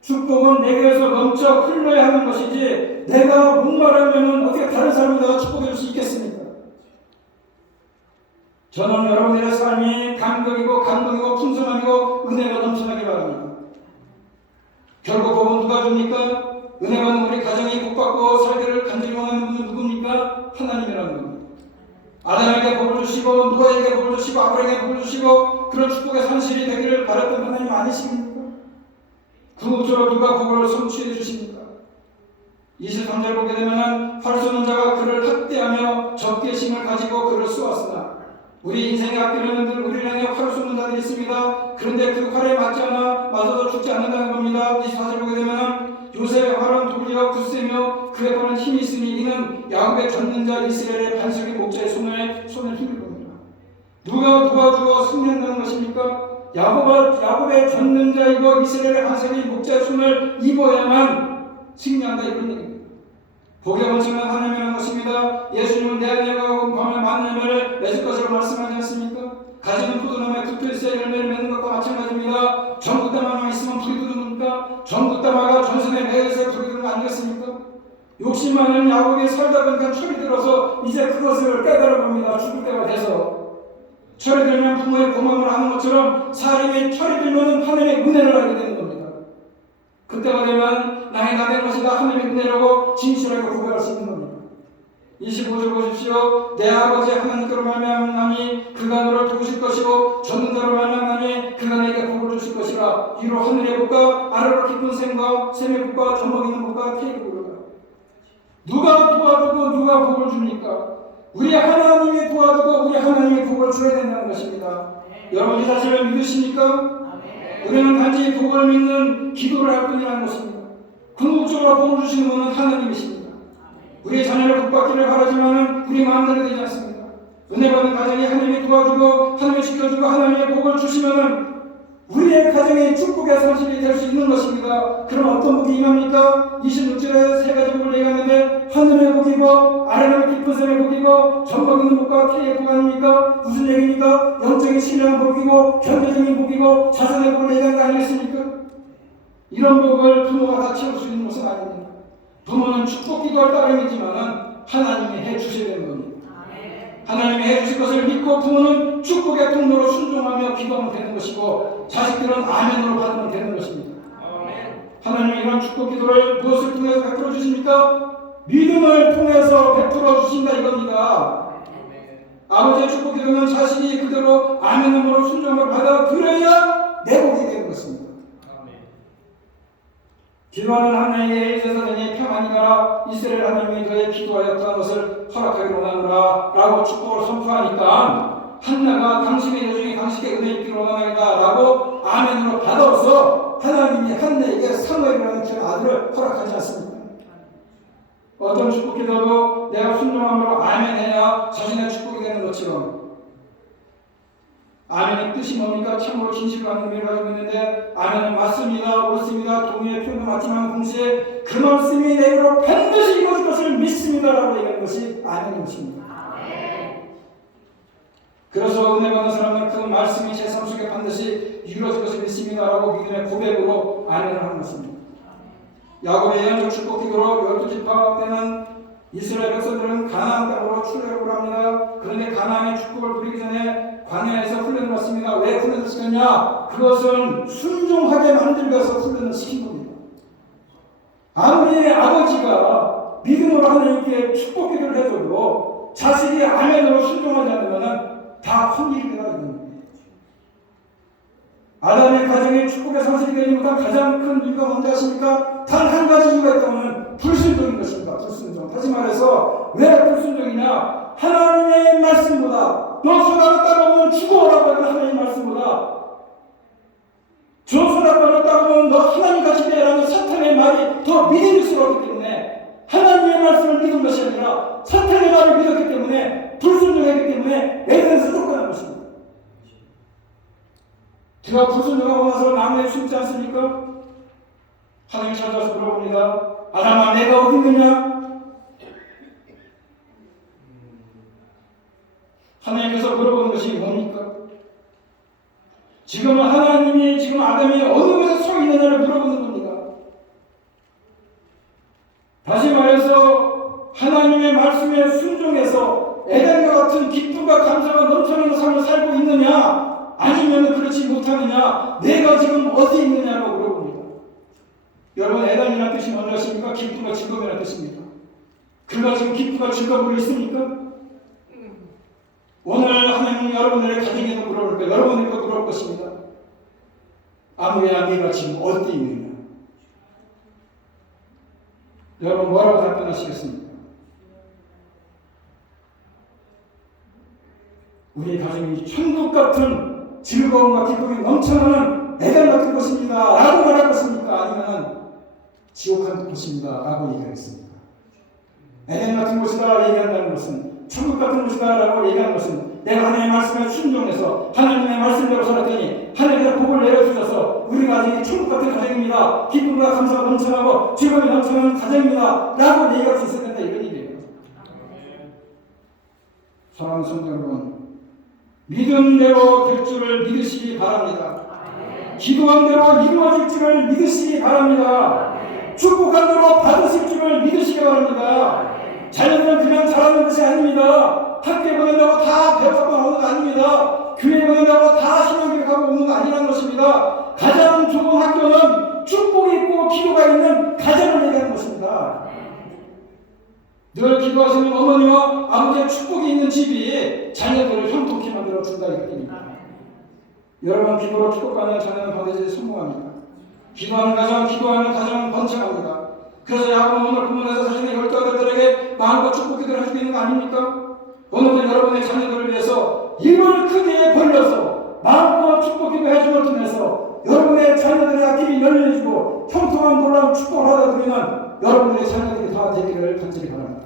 축복은 내게서 넘쳐 흘러야 하는 것이지 내가 목마르면 어떻게 다른 사람을 내가 축복해 줄 수 있겠습니까? 저는 여러분들의 삶이 감격이고 감동이고 풍성함이고 은혜가 넘쳐나기 바랍니다. 결국 복은 누가 줍니까? 은혜 받는 우리 가정이 복받고 살기를 간절히 원하는 분은 누굽니까? 하나님이라는 겁니다. 아담에게 복을 주시고 노아에게 복을 주시고 아브라함에게 복을 주시고 그런 축복의 산실이 되기를 바랐던 하나님 아니십니까? 궁극적으로 누가 복을 성취해 주십니까? 23절 보게 되면 활 쏘는 자가 그를 학대하며 적개심을 가지고 그를 쏘았으나 우리 인생의 앞길에는 늘 우리를 향해 활을 쏘는 자들이 있습니다. 그런데 그 활에 맞지 않아 맞아도 죽지 않는다는 겁니다. 24절 보게 되면 요셉의 활은 돌이와 굳세며 그의 발은 힘이 있으니 이는 야곱의 젖는 자 이스라엘의 반석의 목자의 손을 힘을 겁니다. 누가 도와주어 승리한다는 것입니까? 야곱의 젖는 자이고 이스라엘의 반석의 목자의 손을 입어야만 승리한다 이런 얘기입니다. 복의 원칙은 하나님이라는 것입니다. 예수님은 내 안에가 광을 많은 열매를 맺을 것이라고 말씀하지 않습니까? 가지는 포도나무에 붙어있어야 열매를 맺는 것과 마찬가지입니다. 전국 땅만 있으면 불이 들어옵니까? 전국 땅마가 전선에 매여서 불이 들어오는 거 아니겠습니까? 욕심 많은 야곱이 살다 보니까 철이 들어서 이제 그것을 깨달아 봅니다. 죽을 때가 돼서. 철이 들면 부모의 고마움을 하는 것처럼 사람이 철이 들면 하나님의 은혜를 알게 되는 겁니다. 그때가 되면 나의 나된 것이다 하나님의 은혜라고 진실하게 고백할 수 있는 겁니다. 25절 보십시오. 내 아버지 하나님께로 말미암나니 그가 너를 도우실 것이고 젖는 자로 말미암나니 그가 내게 복을 주실 것이라. 이로 하늘의 복과 아래로 깊은 샘과 샘의 복과 젖먹이는 복과 태의 복이로다. 누가 도와주고 누가 복을 줍니까? 우리 하나님이 도와주고 우리 하나님이 복을 줘야 된다는 것입니다. 여러분 이 사실을 믿으십니까? 우리는 단지 복을 믿는 기도를 할 뿐이라는 것입니다. 궁극적으로 복을 주시는 분은 하나님이십니다. 우리 자녀를 복받기를 바라지만 우리 마음대로 되지 않습니다. 은혜 받는 가정이 하나님이 도와주고 하나님이 지켜주고 하나님의 복을 주시면 우리의 가정의 축복의 사실이 될 수 있는 것입니다. 그럼 어떤 복이 임합니까? 26절에 세 가지 복을 얘기하는데 하늘의 복이고 아래로 깊은 샘의 복이고 전복 있는 복과 태의 복 아닙니까? 무슨 얘기입니까? 영적인 신령한 복이고 경제적인 복이고 자선의 복을 얘기하는 거 아니겠습니까? 이런 복을 부모가 다 채울 수 있는 것은 아닙니다. 부모는 축복 기도할 따름이지만 하나님이 해주셔야 되는 겁니다. 하나님이 해주실 것을 믿고 부모는 축복의 통로로 순종하며 기도하면 되는 것이고 자식들은 아멘으로 받으면 되는 것입니다. 하나님이 이런 축복 기도를 무엇을 통해서 베풀어 주십니까? 믿음을 통해서 베풀어 주신다 이겁니다. 아버지의 축복 기도는 자식이 그대로 아멘으로 순종을 받아들여야 내 복이 되는 것입니다. 기도하는 하나님의 제사장이 평안히 가라. 이스라엘 하나님이 그의 기도하여 그한 것을 허락하기로 원하노라 라고 축복을 선포하니까 한나가 당신의 여중에 당신의 은혜 있기를 원하나이다 라고 아멘으로 받아서 하나님이 한나에게 사무엘이라는 그 아들을 허락하지 않습니다. 어떤 축복 기도도 내가 순종함으로 아멘해야 자신의 축복이 되는 것처럼 아멘의 뜻이 뭡니까? 참으로 진실한 의미를 가지고 있는데 아멘은 맞습니다, 옳습니다, 동의의 표현도 맞지만 동시에 그 말씀이 내 입으로 반드시 이루어질 것을 믿습니다라고 얘기하는 것이 아멘인 것입니다. 그래서 은혜 받는 사람은 그 말씀이 제 삶 속에 반드시 이루어질 것을 믿습니다라고 믿음의 고백으로 아멘을 하는 것입니다. 야곱의 예언적 축복 기도로 12지파 때는 이스라엘 백성들은 가나안 땅으로 출애굽을 합니다. 그런데 가나안의 축복을 누리기 전에 광야에서 훈련을 받습니다. 왜 훈련을 시켰냐? 그것은 순종하게 만들기 위해서 훈련을 시킨 겁니다. 아무리 아버지가 믿음으로 하나님께 축복 기도를 해줘도 자식이 아멘으로 순종하지 않으면 다 혼일이 되는 겁니다. 아담의 가정에 축복의 상실이 되지 못한 가장 큰 이유가 뭔지 아십니까? 단 한 가지 이유가 있다면 불순종인 것입니다. 불순종. 다시 말해서 왜 불순종이냐? 하나님의 말씀보다 너 손아래 따라오면 죽어라고 하는 하나님의 말씀보다 저 손아래 따라오면 너 하나님 같이 되라는 사탄의 말이 더 믿음스럽기 때문에 하나님의 말씀을 믿은 것이 아니라 사탄의 말을 믿었기 때문에 불순종했기 때문에 에덴에서 쫓겨난 것입니다. 제가 불순종하고 나서 나무에 숨지 않습니까? 하나님이 찾아서 물어봅니다. 아담아 내가 어디 있느냐? 하나님께서 물어보는 것이 뭡니까? 지금은 하나님이 지금 아담이 어느 곳에 서 있느냐를 물어보는 겁니다. 다시 말해서 하나님의 말씀에 순종해서 에덴과 같은 기쁨과 감사가 넘쳐나는 삶을 살고 있느냐 아니면 그렇지 못하느냐 내가 지금 어디 있느냐라고 물어봅니다. 여러분 에덴이라는 뜻이 뭔지 아십니까? 기쁨과 즐거움이라는 뜻입니다. 그가 지금 기쁨과 즐거움으로 있습니까? 오늘 하나님은 여러분들의 가정에도 물어볼 거예요. 여러분에게도 물어볼 것입니다. 아무야 네가 지금 어디 있느냐? 여러분 뭐라고 답변하시겠습니까? 우리 가정이 천국 같은 즐거움과 기쁨이 넘쳐나는 에덴 같은 곳입니다 라고 말할 것입니까? 아니면 지옥 같은 곳입니다 라고 얘기하겠습니까? 에덴 같은 곳이다 얘기한다는 것은, 천국 같은 곳이다 라고 얘기하는 것은, 내가 하나님의 말씀에 순종해서 하나님의 말씀대로 살았더니 하나님께서 복을 내려주셔서 우리가 아직 천국 같은 가정입니다, 기쁨과 감사가 넘쳐나고 즐거움이 넘쳐나는 가정입니다 라고 얘기할 수 있어야 된다, 이런 얘기예요. 사랑하는 성도 여러분, 믿은 대로 될 줄을 믿으시기 바랍니다. 기도한 대로 이루어질 줄을 믿으시기 바랍니다. 축복한 대로 받으실 줄을 믿으시기 바랍니다. 자녀들은 그냥 자라는 것이 아닙니다. 학교에 보낸다고 다 배워서만 오는 거 아닙니다. 교회에 보낸다고 다 신앙교육하고 오는 거 아니라는 것입니다. 가장 좋은 학교는 축복이 있고 기도가 있는 가정을 얘기하는 것입니다. 늘 기도하시는 어머니와 아버지의 축복이 있는 집이 자녀들을 형통케 만들어 준다 이것입니다. 여러분 기도로 축복받는 자녀는 반드시 성공합니다. 기도하는 가정은 번창합니다. 그래서 야고보는 오늘 본문에서 자신의 열두 아들들에게 마음과 축복 기도를 해주고 있는 거 아닙니까? 오늘도 여러분의 자녀들을 위해서 입을 크게 벌려서 마음과 축복 기도 해줌을 통해서 여러분의 자녀들의 앞길이 열려지고 형통한 놀라운 축복을 받아들이는 여러분들의 자녀들이 다 되기를 간절히 바랍니다.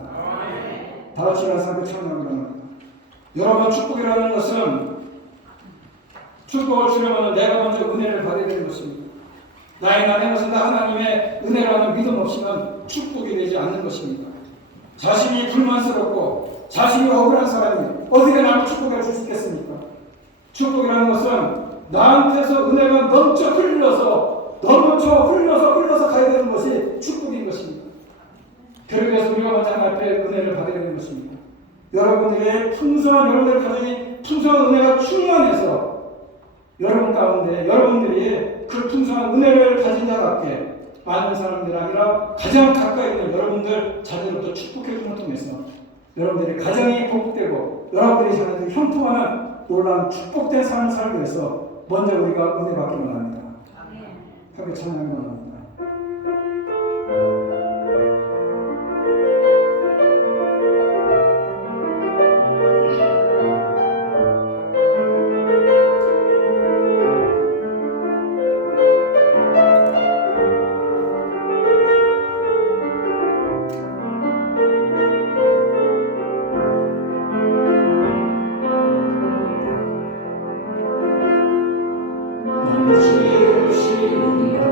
다 같이 일어나서 찬양합니다. 여러분 축복이라는 것은, 축복을 주려면 내가 먼저 은혜를 받아야 되는 것입니다. 나의 남의 것은 다 하나님의 은혜라는 믿음 없이는 축복이 되지 않는 것입니다. 자신이 불만스럽고 자신이 억울한 사람이 어떻게 나를 축복해 줄 수 있겠습니까? 축복이라는 것은 나한테서 은혜가 넘쳐 흘러서 가야 되는 것이 축복인 것입니다. 그러기 위해서 우리가 먼저 하나님 앞에 은혜를 받아야 되는 것입니다. 여러분들의 여러분들의 가정이 풍성한 은혜가 충만해서 여러분 가운데 여러분들이 그 풍성한 은혜를 가진 자답게 많은 사람들이 아니라 가장 가까이 있는 여러분들 자녀로부터 축복해 주는 통해서 여러분들의 가정이 복되고 여러분들의 자녀들이 형통하는 놀라운 축복된 삶을 살기 위해서 먼저 우리가 은혜 받기를 원합니다. 함께 찬양을 원합니다. 지으시리라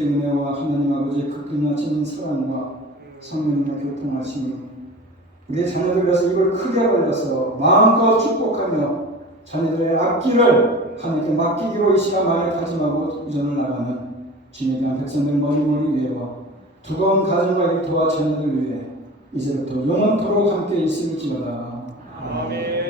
그리스도의 은혜와 하나님 아버지의 극진하신 사랑과 성령님의 교통하심이 우리의 자녀들 위해서 입을 크게 벌려서 마음껏 축복하며 자녀들의 앞길을 하나님께 맡기기로 이 시간 만에 다짐하고 이전을 나가는 주님에 대한 백성들 머리머리 위에와 두꺼운 가정과 일터와 자녀들 위해 이제부터 영원토록 함께 있을지어다. 아멘.